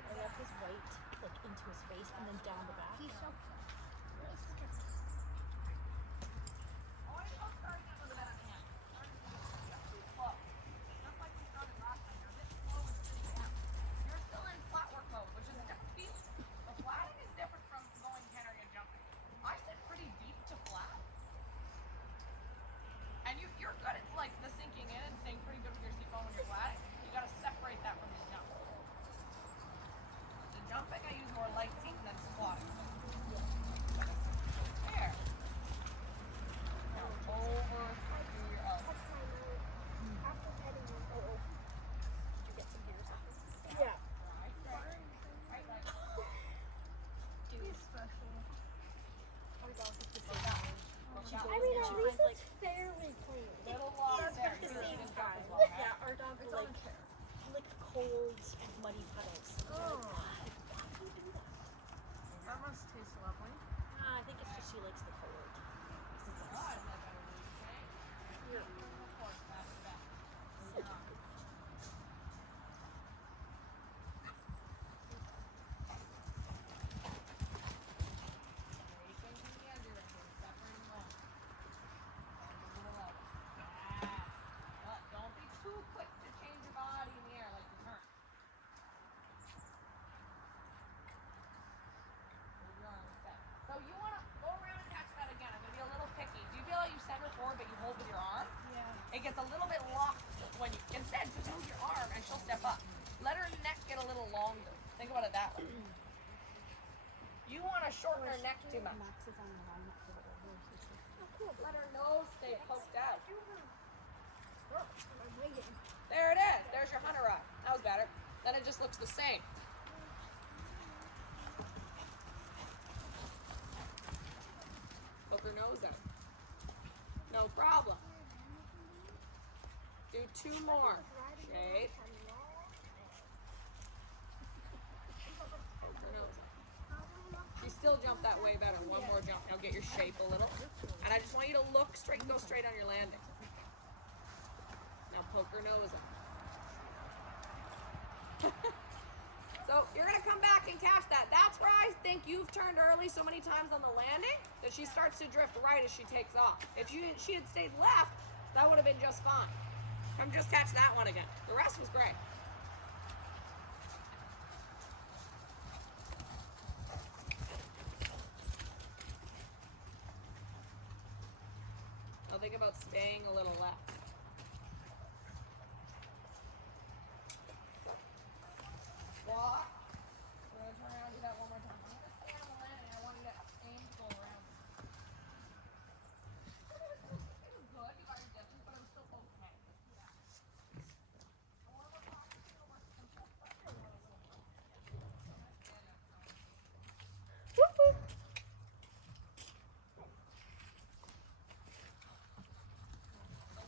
I love his white, like into his face and then down the back. He's so Really you're good at like the sinking in and staying pretty good with your seatbelt when you're flat, you gotta separate that from the jump. The jumping, I use more light seat than squatting. There. Now over through your elbow. After heading in. Oh. Did you get some beers? Yeah. Right leg. Dude. Special. Our dog is the same. I mean, at least it's fairly clean. Little long But there. at the You same didn't jump time, as well, right? yeah, our dog will lick cold and muddy puddles. Oh. Why do you do that? That must taste lovely. I think it's just she likes the cold. Here. Such a good Don't be too quick to change your body in the air like you turn. Move your arm instead. So you want to go around and catch that again. I'm going to be a little picky. Do you feel like you center forward but you hold with your arm? Yeah. It gets a little bit locked when you, instead just move your arm and she'll step up. Let her neck get a little longer. Think about it that way. You want to shorten her neck too much. Max is on the lineup for the horses. Oh, cool. Let her nose stay poked out. I'm waiting. There it is. There's your hunter ride. That was better. Then it just looks the same. Poke her nose out. No problem. Do 2 more. Shape. Poke her nose out. She still jumped that way better. One more jump. Now get your shape a little. And I just want you to look straight, go straight on your landing. Now poke her nose out. So you're gonna come back and catch that. That's where I think you've turned early so many times on the landing that she starts to drift right as she takes off. If she had stayed left, that would have been just fine. Come just catch that one again. The rest was great. I'll think about staying a little left. Walk. We're going to turn around and do that one more time. I'm going to stay on the landing. I want you to aim to go around. It was good. You got your distance, but it was still okay. I want to go practice over some pressure a little bit. I'm going to stand up. So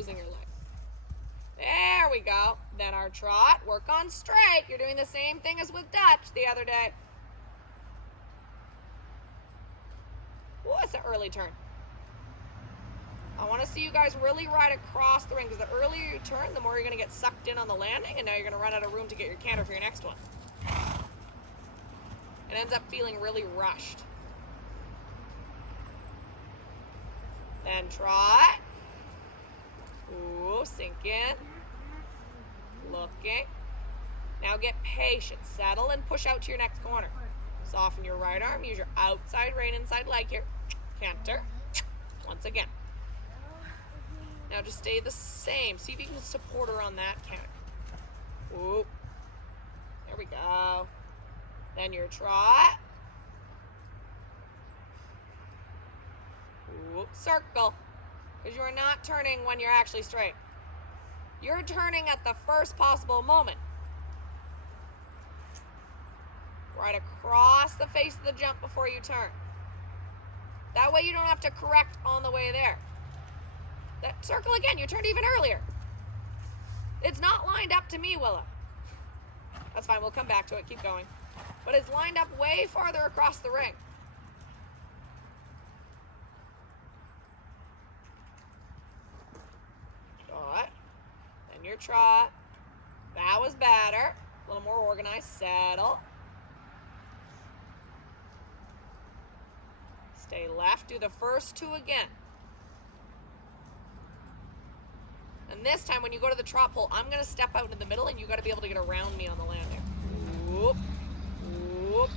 exposing your leg. There we go. Then our trot. Work on straight. You're doing the same thing as with Dutch the other day. Ooh, it's an early turn. I want to see you guys really ride across the ring, because the earlier you turn, the more you're going to get sucked in on the landing, and now you're going to run out of room to get your canter for your next one. It ends up feeling really rushed. Then trot. Ooh, sink in. Looking. Now get patient. Settle and push out to your next corner. Soften your right arm. Use your outside rein, inside leg here. Canter. Once again. Now just stay the same. See if you can support her on that canter. Ooh. There we go. Then your trot. Ooh. Circle. Because you are not turning when you're actually straight. You're turning at the first possible moment. Right across the face of the jump before you turn. That way you don't have to correct on the way there. That circle again, you turned even earlier. It's not lined up to me, Willa. That's fine, we'll come back to it, keep going. But it's lined up way farther across the ring. Trot. Then your trot. That was better. A little more organized. Settle. Stay left. Do the first two again. And this time when you go to the trot pole, I'm going to step out into the middle and you got to be able to get around me on the landing. Whoop. Whoop.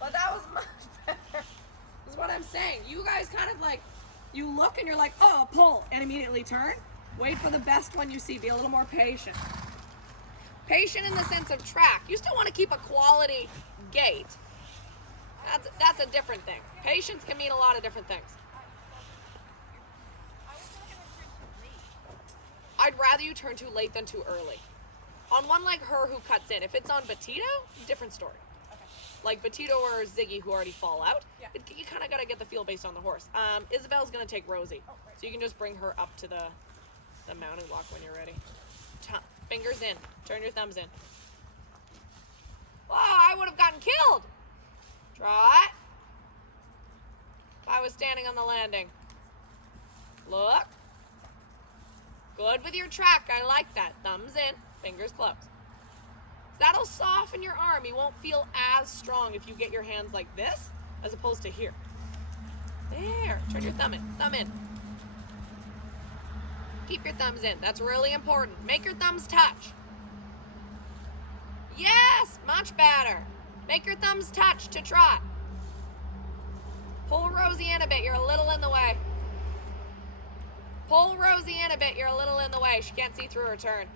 But that was much better. That's what I'm saying. You guys kind of like, you look and you're like, oh, pull, and immediately turn. Wait for the best one you see. Be a little more patient. Patient in the sense of track. You still want to keep a quality gait. That's a different thing. Patience can mean a lot of different things. I'd rather you turn too late than too early. On one like her who cuts in. If it's on Batito, different story. Okay. Like Batito or Ziggy who already fall out, yeah. You kind of got to get the feel based on the horse. Isabel's going to take Rosie. Oh, right. So you can just bring her up to the mounting block when you're ready. Fingers in. Turn your thumbs in. Whoa, I would have gotten killed. Trot. If I was standing on the landing. Look. Good with your track. I like that. Thumbs in. Fingers closed. That'll soften your arm. You won't feel as strong if you get your hands like this as opposed to here. There. Turn your thumb in. Thumb in. Keep your thumbs in. That's really important. Make your thumbs touch. Yes! Much better. Make your thumbs touch to trot. Pull Rosie in a bit. You're a little in the way. Pull Rosie in a bit. You're a little in the way. She can't see through her turn.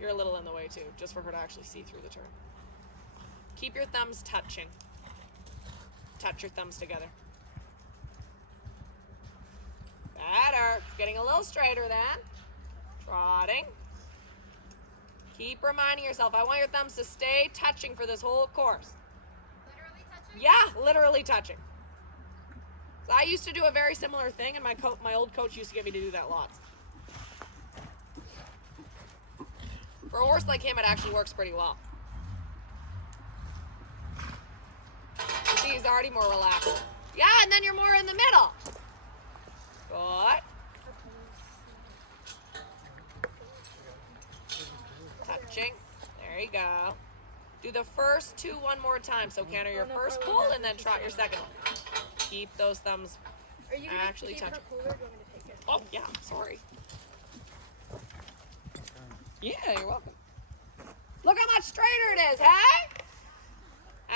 You're a little in the way too, just for her to actually see through the turn. Keep your thumbs touching. Touch your thumbs together. Better. It's getting a little straighter then. Trotting. Keep reminding yourself. I want your thumbs to stay touching for this whole course. Literally touching? Yeah, literally touching. So I used to do a very similar thing, and my old coach used to get me to do that lots. For a horse like him, it actually works pretty well. You see, he's already more relaxed. Yeah, and then you're more in the middle. Good. Touching. There you go. Do the first two one more time. So canter your first pull and then trot your second one. Keep those thumbs Are you gonna actually keep her touching. cooler? Do you want me to take it? Oh, yeah, sorry. Yeah, you're welcome. Look how much straighter it is, hey?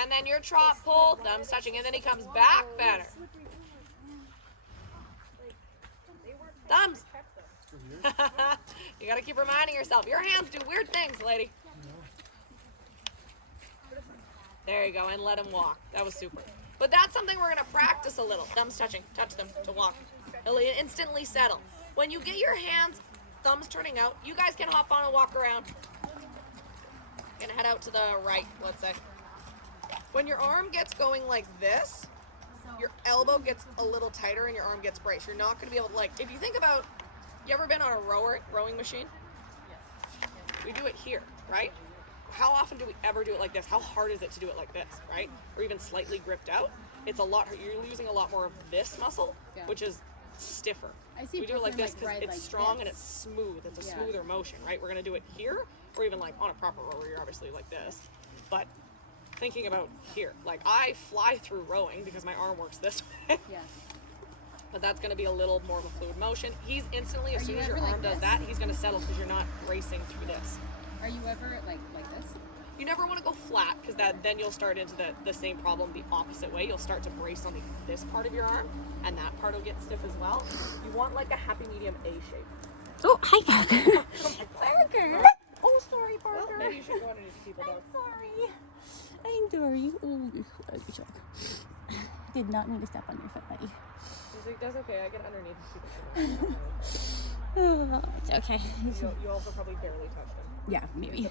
And then your trot pull, thumbs touching, and then he comes back better. Thumbs. You gotta keep reminding yourself. Your hands do weird things, lady. There you go, and let him walk. That was super. But that's something we're gonna practice a little. Thumbs touching, touch them to walk. He'll instantly settle. When you get your hands, thumbs turning out, you guys can hop on and walk around. Gonna head out to the right, let's say. When your arm gets going like this, your elbow gets a little tighter and your arm gets braced. You're not gonna be able to, like, if you think about, you ever been on a rowing machine? Yes. We do it here, right? How often do we ever do it like this? How hard is it to do it like this, right? Or even slightly gripped out? It's a lot, you're losing a lot more of this muscle, which is stiffer. I see We do it like this like because ride it's like strong and this. it's smooth. It's a smoother motion, right? We're gonna do it here, or even like on a proper rower, you're obviously like this. But thinking about here, like I fly through rowing because my arm works this way. Yeah. But that's gonna be a little more of a fluid motion. He's instantly, as Are soon you as your ever arm like does this? that, he's gonna settle because you're not racing through this. Are you ever like this? You never want to go flat because then you'll start into the same problem the opposite way. You'll start to brace on this part of your arm, and that part will get stiff as well. You want like a happy medium A shape. Oh, hi, Parker. Parker. Oh, sorry, Parker. Well, maybe you should go underneath people, dog. Sorry. I'm sorry. Oh, you shook. Did not mean to step on your foot, buddy. He's like, that's okay. I get underneath people. Oh, it's okay. You also probably barely touched him. Yeah, maybe.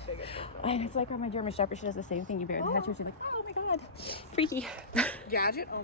And it's like on my German Shepherd, she does the same thing. You barely touch her, she's like, oh my god, freaky. Gadget? Oh